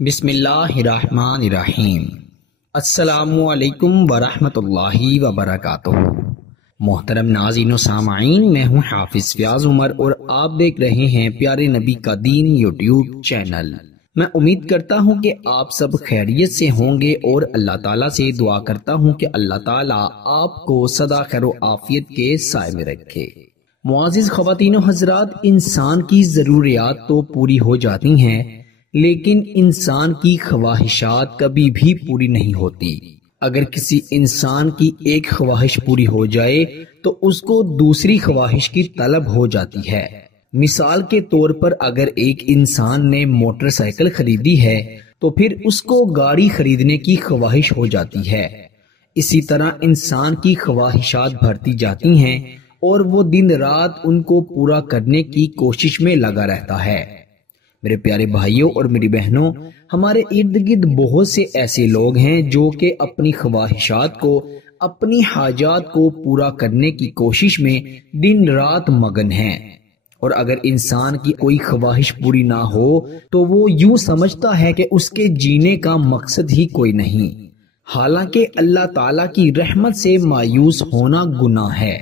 بسم اللہ الرحمن الرحیم۔ السلام علیکم ورحمۃ اللہ وبرکاتہ۔ محترم ناظرین و سامعین، میں ہوں حافظ فیاض عمر اور آپ دیکھ رہے ہیں پیارے نبی کا دین یوٹیوب چینل۔ میں امید کرتا ہوں کہ آپ سب خیریت سے ہوں گے اور اللہ تعالیٰ سے دعا کرتا ہوں کہ اللہ تعالیٰ آپ کو سدا خیر و عافیت کے سائے میں رکھے۔ معزز خواتین و حضرات، انسان کی ضروریات تو پوری ہو جاتی ہیں لیکن انسان کی خواہشات کبھی بھی پوری نہیں ہوتی۔ اگر کسی انسان کی ایک خواہش پوری ہو جائے تو اس کو دوسری خواہش کی طلب ہو جاتی ہے۔ مثال کے طور پر اگر ایک انسان نے موٹر سائیکل خریدی ہے تو پھر اس کو گاڑی خریدنے کی خواہش ہو جاتی ہے۔ اسی طرح انسان کی خواہشات بڑھتی جاتی ہیں اور وہ دن رات ان کو پورا کرنے کی کوشش میں لگا رہتا ہے۔ میرے پیارے بھائیوں اور میری بہنوں، ہمارے ارد گرد بہت سے ایسے لوگ ہیں جو کہ اپنی خواہشات کو، اپنی حاجات کو پورا کرنے کی کوشش میں دن رات مگن ہیں، اور اگر انسان کی کوئی خواہش پوری نہ ہو تو وہ یوں سمجھتا ہے کہ اس کے جینے کا مقصد ہی کوئی نہیں، حالانکہ اللہ تعالیٰ کی رحمت سے مایوس ہونا گناہ ہے۔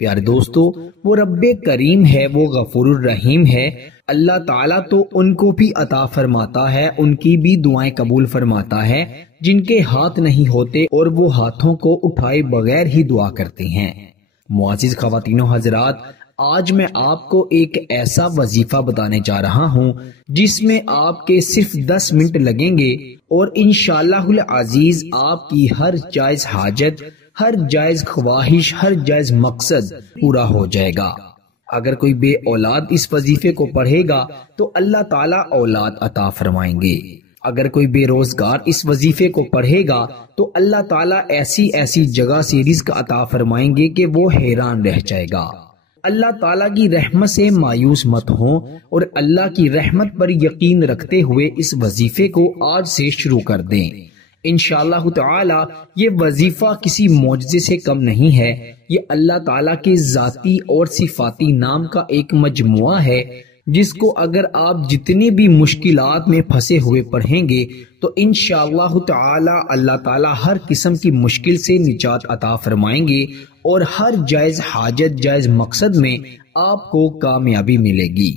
پیارے دوستو، وہ رب کریم ہے، وہ غفور الرحیم ہے۔ اللہ تعالیٰ تو ان کو بھی عطا فرماتا ہے، ان کی بھی دعائیں قبول فرماتا ہے جن کے ہاتھ نہیں ہوتے اور وہ ہاتھوں کو اٹھائے بغیر ہی دعا کرتے ہیں۔ معزز خواتین و حضرات، آج میں آپ کو ایک ایسا وظیفہ بتانے جا رہا ہوں جس میں آپ کے صرف 10 منٹ لگیں گے اور انشاءاللہ العزیز آپ کی ہر جائز حاجت، ہر جائز خواہش، ہر جائز مقصد پورا ہو جائے گا۔ اگر کوئی بے اولاد اس وظیفے کو پڑھے گا تو اللہ تعالیٰ اولاد عطا فرمائیں گے۔ اگر کوئی بے روزگار اس وظیفے کو پڑھے گا تو اللہ تعالیٰ ایسی ایسی جگہ سے رزق عطا فرمائیں گے کہ وہ حیران رہ جائے گا۔ اللہ تعالیٰ کی رحمت سے مایوس مت ہوں اور اللہ کی رحمت پر یقین رکھتے ہوئے اس وظیفے کو آج سے شروع کر دیں۔ انشاءاللہ تعالی یہ وظیفہ کسی معجزے سے کم نہیں ہے، یہ اللہ تعالیٰ کے ذاتی اور صفاتی نام کا ایک مجموعہ ہے جس کو اگر آپ جتنی بھی مشکلات میں پھنسے ہوئے پڑھیں گے تو انشاءاللہ تعالی اللہ تعالیٰ ہر قسم کی مشکل سے نجات عطا فرمائیں گے اور ہر جائز حاجت، جائز مقصد میں آپ کو کامیابی ملے گی۔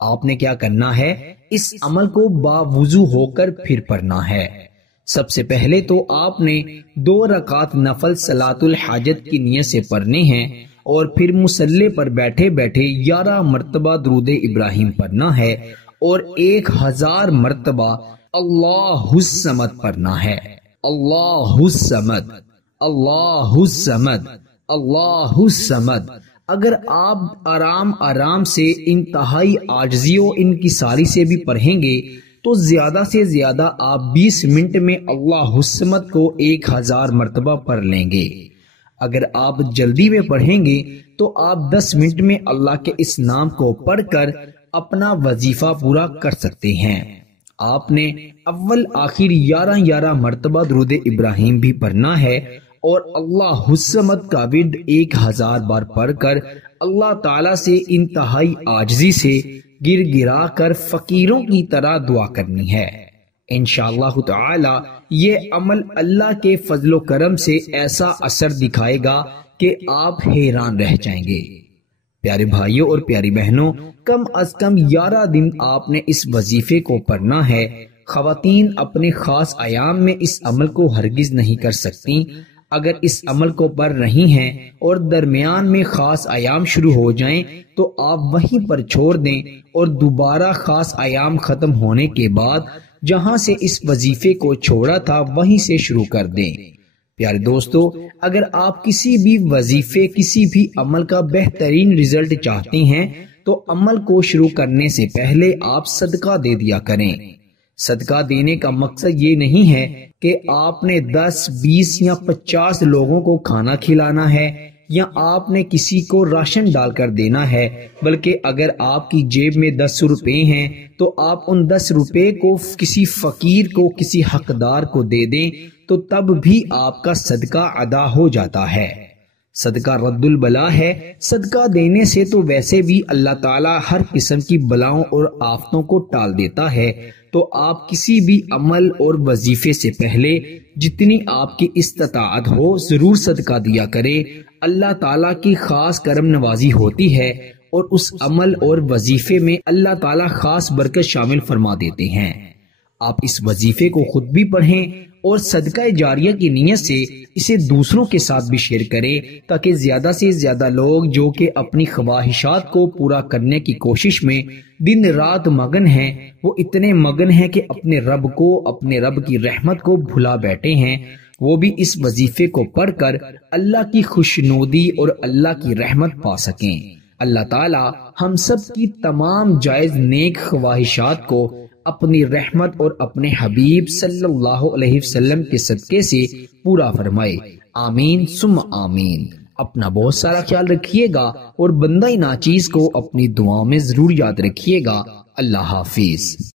آپ نے کیا کرنا ہے؟ اس عمل کو باوضو ہو کر پھر پڑھنا ہے۔ سب سے پہلے تو آپ نے 2 رکعت نفل صلاۃ الحاجت کی نیت سے پڑھنے ہیں اور پھر مصلی پر بیٹھے بیٹھے 11 مرتبہ درود ابراہیم پڑھنا ہے اور 1000 مرتبہ اللہ الصمد پڑھنا ہے۔ اللہ الصمد، اللہ الصمد، اللہ الصمد۔ اگر آپ آرام سے انتہائی عاجزی و انکساری سے بھی پڑھیں گے تو زیادہ سے زیادہ آپ 20 منٹ میں اللہ الصمد کو 1000 مرتبہ پڑھ لیں گے۔ اگر آپ جلدی میں پڑھیں گے تو آپ 10 منٹ میں اللہ کے اس نام کو پڑھ کر اپنا وظیفہ پورا کر سکتے ہیں۔ آپ نے اول آخر 11 مرتبہ درود ابراہیم بھی پڑھنا ہے اور اللہ الصمد کا ورد 1000 بار پڑھ کر اللہ تعالیٰ سے انتہائی عاجزی سے گر گرا کر فقیروں کی طرح دعا کرنی ہے۔ انشاءاللہ تعالی یہ عمل اللہ کے فضل و کرم سے ایسا اثر دکھائے گا کہ آپ حیران رہ جائیں گے۔ پیارے بھائیوں اور پیاری بہنوں، کم از کم 11 دن آپ نے اس وظیفے کو پڑھنا ہے۔ خواتین اپنے خاص ایام میں اس عمل کو ہرگز نہیں کر سکتی۔ اگر اس عمل کو پڑھ رہی ہیں اور درمیان میں خاص ایام شروع ہو جائیں تو آپ وہیں پر چھوڑ دیں اور دوبارہ خاص ایام ختم ہونے کے بعد جہاں سے اس وظیفے کو چھوڑا تھا وہیں سے شروع کر دیں۔ پیارے دوستو، اگر آپ کسی بھی وظیفے، کسی بھی عمل کا بہترین رزلٹ چاہتے ہیں تو عمل کو شروع کرنے سے پہلے آپ صدقہ دے دیا کریں۔ صدقہ دینے کا مقصد یہ نہیں ہے کہ آپ نے 10، 20 یا 50 لوگوں کو کھانا کھلانا ہے یا آپ نے کسی کو راشن ڈال کر دینا ہے، بلکہ اگر آپ کی جیب میں 10 روپے ہیں تو آپ ان 10 روپے کو کسی فقیر کو، کسی حقدار کو دے دیں تو تب بھی آپ کا صدقہ ادا ہو جاتا ہے۔ صدقہ رد البلا ہے۔ صدقہ دینے سے تو ویسے بھی اللہ تعالیٰ ہر قسم کی بلاؤں اور آفتوں کو ٹال دیتا ہے، تو آپ کسی بھی عمل اور وظیفے سے پہلے جتنی آپ کی استطاعت ہو ضرور صدقہ دیا کرے۔ اللہ تعالیٰ کی خاص کرم نوازی ہوتی ہے اور اس عمل اور وظیفے میں اللہ تعالیٰ خاص برکت شامل فرما دیتے ہیں۔ آپ اس وظیفے کو خود بھی پڑھیں اور صدقہ جاریہ کی نیت سے اسے دوسروں کے ساتھ بھی شیئر کریں، تاکہ زیادہ سے زیادہ لوگ جو کہ اپنی خواہشات کو پورا کرنے کی کوشش میں دن رات مگن ہیں، وہ اتنے مگن ہیں کہ اپنے رب کو، اپنے رب کی رحمت کو بھلا بیٹھے ہیں، وہ بھی اس وظیفے کو پڑھ کر اللہ کی خوشنودی اور اللہ کی رحمت پا سکیں۔ اللہ تعالی ہم سب کی تمام جائز نیک خواہشات کو اپنی رحمت اور اپنے حبیب صلی اللہ علیہ وسلم کے صدقے سے پورا فرمائے، آمین ثم آمین۔ اپنا بہت سارا خیال رکھیے گا اور بندہ ناچیز کو اپنی دعاؤں میں ضرور یاد رکھیے گا۔ اللہ حافظ۔